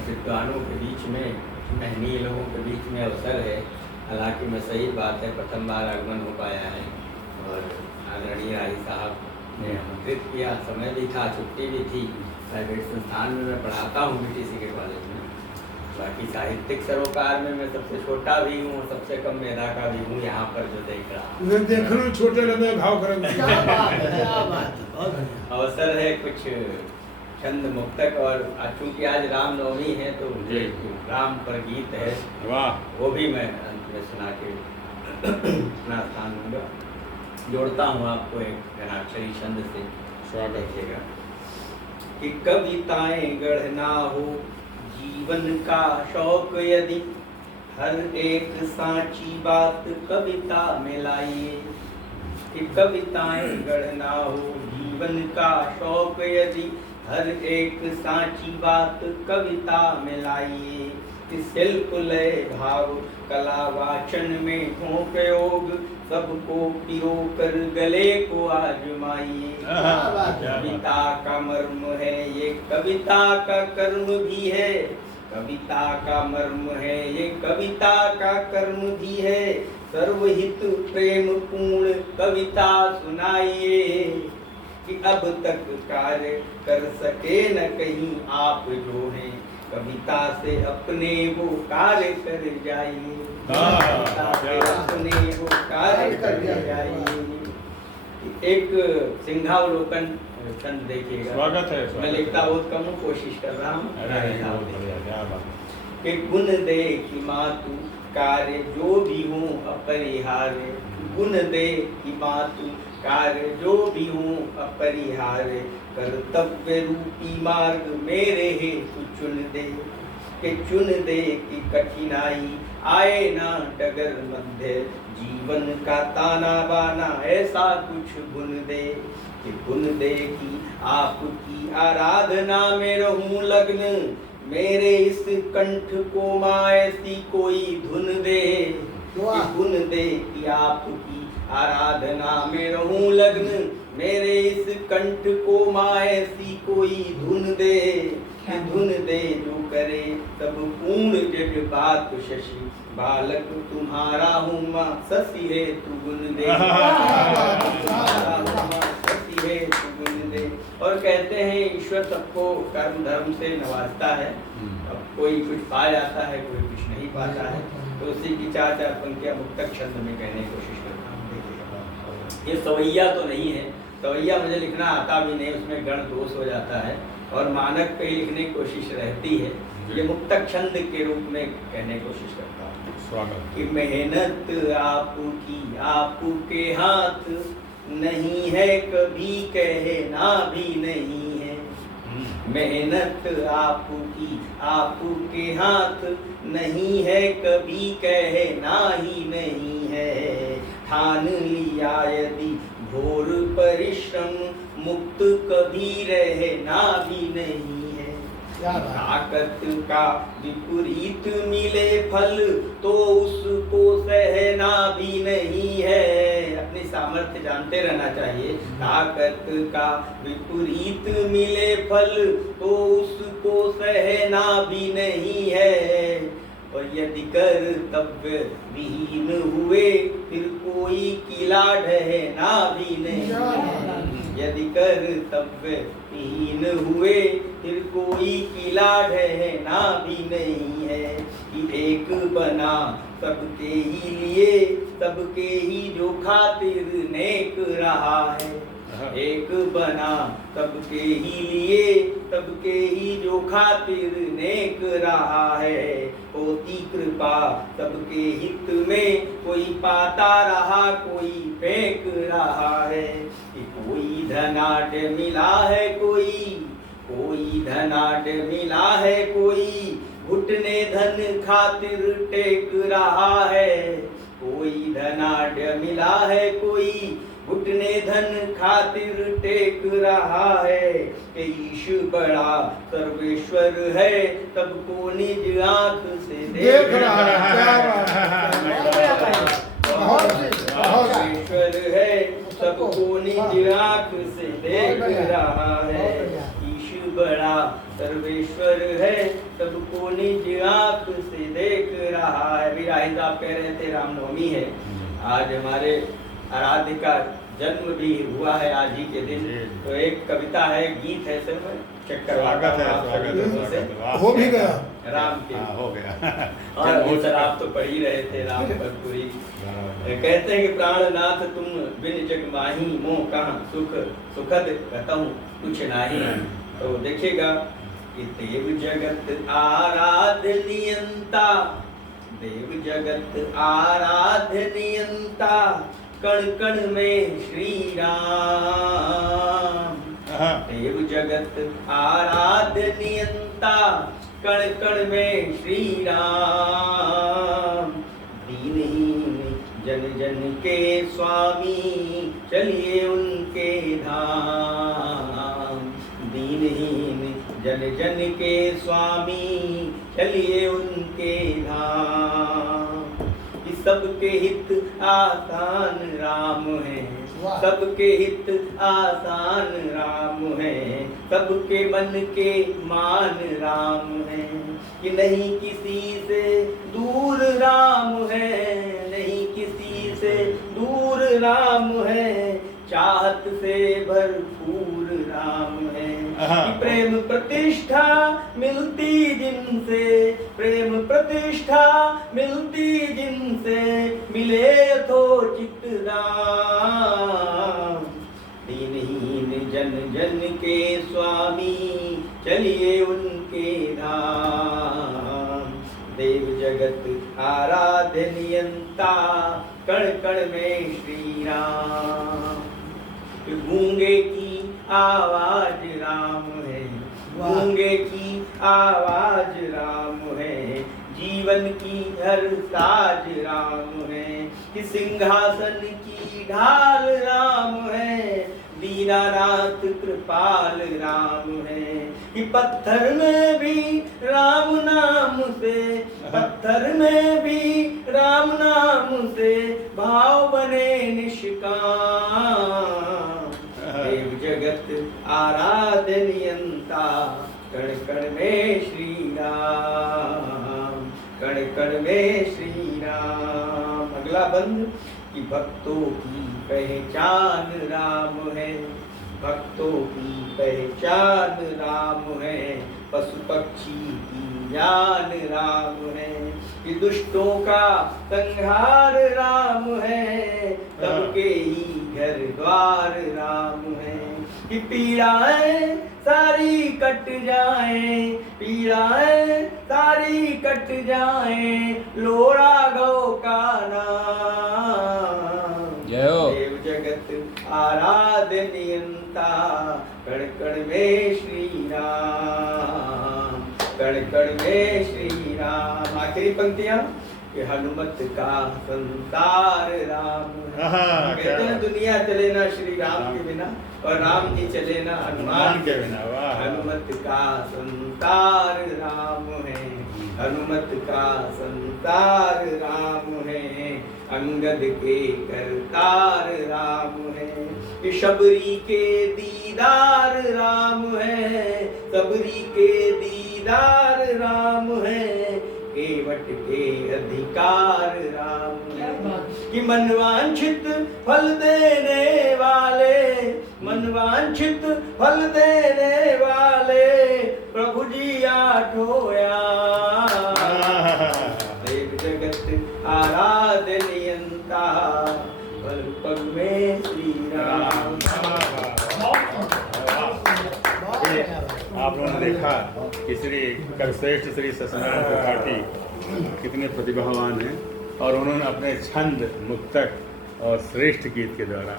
विद्वानों के बीच में, महनीय लोगों के बीच में अवसर है। हालांकि मैं सही बात है, प्रथम बार आगमन हो पाया है और आदरणीय राही साहब ने आमंत्रित किया। समय भी था, छुट्टी भी थी। प्राइवेट संस्थान में मैं पढ़ाता हूँ BTC के कॉलेज में। बाकी साहित्यिक सरोकार में मैं सबसे छोटा भी हूँ, सबसे कम मेधा का भी हूँ। यहाँ पर जो देख रहा मैं देख रहा हूँ छोटे लगे भाव करेंगे। क्या बात है, क्या बात है, बहुत बढ़िया। अवसर है कुछ छंद मुक्तक, और चूंकि आज रामनवमी है तो राम पर गीत है, वाह, वो भी मैं अंत में सुना के अपना स्थान दूंगा। जोड़ता हूँ आपको एक घनाक्षरी छंद से, स्वागत देखिएगा कि कविताएं गढ़ना हो जीवन का शौक यदि, हर एक सांची बात कविता में लाइए। कि कविताएं गढ़ना हो जीवन का शौक यदि, हर एक सांची बात कविता में लाइए। कि शिल्प लय भाव कला वाचन में हो प्रयोग, सबको पिरो कर गले को आजमाइए। कविता का मर्म है ये, कविता का कर्म भी है। कविता का मर्म है ये, कविता का कर्म भी है। सर्वहित प्रेम पूर्ण कविता सुनाइए। कि अब तक कार्य कर सके न कहीं आप जो हैं, कविता से अपने वो कार्य कर जाइए। कविता से अपने वो कार्य कर जाइए। एक सिंहावलोकन छंद देखिएगा। स्वागत है, मैं लिखता बहुत कम हूँ, कोशिश कर रहा हूँ। कि गुण दे कि मातु कार्य जो भी हूँ अपरिहार्य। गुण दे कि मातु कार्य जो भी हूँ अपरिहार्य। कर्तव्य रूपी मार्ग मेरे हेतु चुन दे। कि चुन दे कि कठिनाई आए ना डगर मध्य, जीवन का ताना बाना ऐसा कुछ गुण दे। कि गुण दे कि आपकी आराधना में रहूं लग्न, मेरे इस कंठ को माँ ऐसी कोई धुन दे। कि गुण दे कि आपकी आराधना में रहूं लग्न, मेरे इस कंठ को माँ ऐसी कोई धुन दे। कि धुन दे जो करे तब पूर्ण जग बात शशि, बालक तुम्हारा हूँ माँ शशि है तू गुण दे। शशि है तू गुण दे। और कहते हैं ईश्वर सबको कर्म धर्म से नवाजता है। अब कोई कुछ पा जाता है, कोई कुछ नहीं पाता है। तो उसी की चार चार पंक्तियां मुक्तक छंद में कहने की कोशिश करता हूँ। ये सवैया तो नहीं है, सवैया मुझे लिखना आता भी नहीं, उसमें गण दोष हो जाता है और मानक पे ही लिखने की कोशिश रहती है। ये मुक्तक छंद के रूप में कहने की कोशिश करता हूँ। स्वागत। कि मेहनत आपकी आपके हाथ नहीं है, कभी कहना भी नहीं है। मेहनत आपकी आपके हाथ नहीं है, कभी कहना ही नहीं है। ठान लिया यदि घोर परिश्रम, मुक्त कभी रहना भी नहीं है। ताकत का विपरीत मिले फल, तो उसको सहना भी नहीं है। अपनी सामर्थ्य जानते रहना चाहिए। ताकत का विपरीत मिले फल, तो उसको सहना भी नहीं है। और यदि कर्तव्य विहीन हुए, फिर कोई किला ढहना भी नहीं है। यदि कर्तव्य विहीन हुए, फिर कोई किला ढहना भी नहीं है। कि एक बना सबके ही लिए, सबके ही जो खातिर नेक रहा है। एक बना सबके ही लिए, सबके ही जो खातिर नेक रहा है। होती कृपा सबके हित में, कोई पाता रहा कोई फेंक रहा है। कि कोई धनाढ्य मिला है कोई धनाढ्य मिला है, कोई घुटने धन खातिर टेक रहा है। कोई धनाढ्य मिला है, कोई घुटने धन खातिर टेक रहा है। कि ईश बड़ा सर्वेश्वर है, सबको निज आंख से देख रहा है। सर्वेश्वर है, सबको निज आंख से देख रहा है। ईश बड़ा सर्वेश्वर है, सबको को निज आंख से देख रहा है। अभी राही साहब कह रहे थे रामनवमी है, आज हमारे आराध्य का जन्म भी हुआ है आज ही के दिन। तो एक कविता है, गीत है, सर मैं चेक करवाता हूँ। हो भी गया राम के हो गया। और सर आप तो पढ़ ही रहे थे राम पर पूरी। कहते हैं कि प्राणनाथ तुम बिन जग माही, मोह कहाँ सुख सुखद कहूँ कुछ नाही। तो देखिएगा कि देव जगत आराध्य नियंता, देव जगत आराध्य नियंता, कण कण में श्री राम। देव जगत आराध्य नियंता, कण कण में श्री राम। दीनहीन जन जन के स्वामी, चलिए उनके धाम। दीनहीन जन जन के स्वामी, चलिए उनके धाम। कि सबके हित आसान राम है, सबके हित आसान राम है, सबके मन के मान राम है। कि नहीं किसी से दूर राम है, नहीं किसी से दूर राम है, चाहत से भरपूर राम है। कि प्रेम प्रतिष्ठा मिलती जिनसे, प्रेम प्रतिष्ठा मिलती जिनसे, मिले यथोचित दाम। दीनहीन जन जन के स्वामी, चलिए उनके धाम। देव जगत आराध्य नियंता, कण कण में श्री राम। गूंगे की आवाज राम है, गूंगे की आवाज राम है, जीवन की हर साज राम है। कि सिंहासन की ढाल राम है, दीनानाथ कृपाल राम है। कि पत्थर में भी राम नाम से, पत्थर में भी राम नाम से, भाव बने निष्काम। देव जगत आराध्य नियंता, कण कण में श्री राम, कण कण में श्री राम। अगला बंद कि भक्तों की पहचान राम है, भक्तों की पहचान राम है, पशु पक्षी की जान राम है। कि दुष्टों का संहार राम है, सबके ही घर द्वार राम है। कि पीड़ाएं सारी कट जाएं, पीड़ाएं सारी कट जाएं, लोड़ा गौ का नाम। देव जगत आराध्य नियंता, कण कण में श्री राम, कण कण में श्री राम। आखिरी पंक्तियां कि हनुमत का संसार राम है। कहते हैं दुनिया चले ना श्री राम के बिना, और राम जी चले ना हनुमान के बिना। हनुमत का संसार राम है, हनुमत का संसार राम है, अंगद के करतार राम है। कि शबरी के दीदार राम है, सबरी के दीदार राम है, केवट के अधिकार राम है। कि मनवांछित फल देने वाले, मनवांछित फल देने वाले, प्रभु जी आठोया। देव जगत आराध्य नियंता, पल पल में श्री राम। आप लोगों ने देखा कि श्री कविश्रेष्ठ श्री सत्यनारायण त्रिपाठी कितने प्रतिभावान हैं, और उन्होंने अपने छंद, मुक्तक और श्रेष्ठ गीत के द्वारा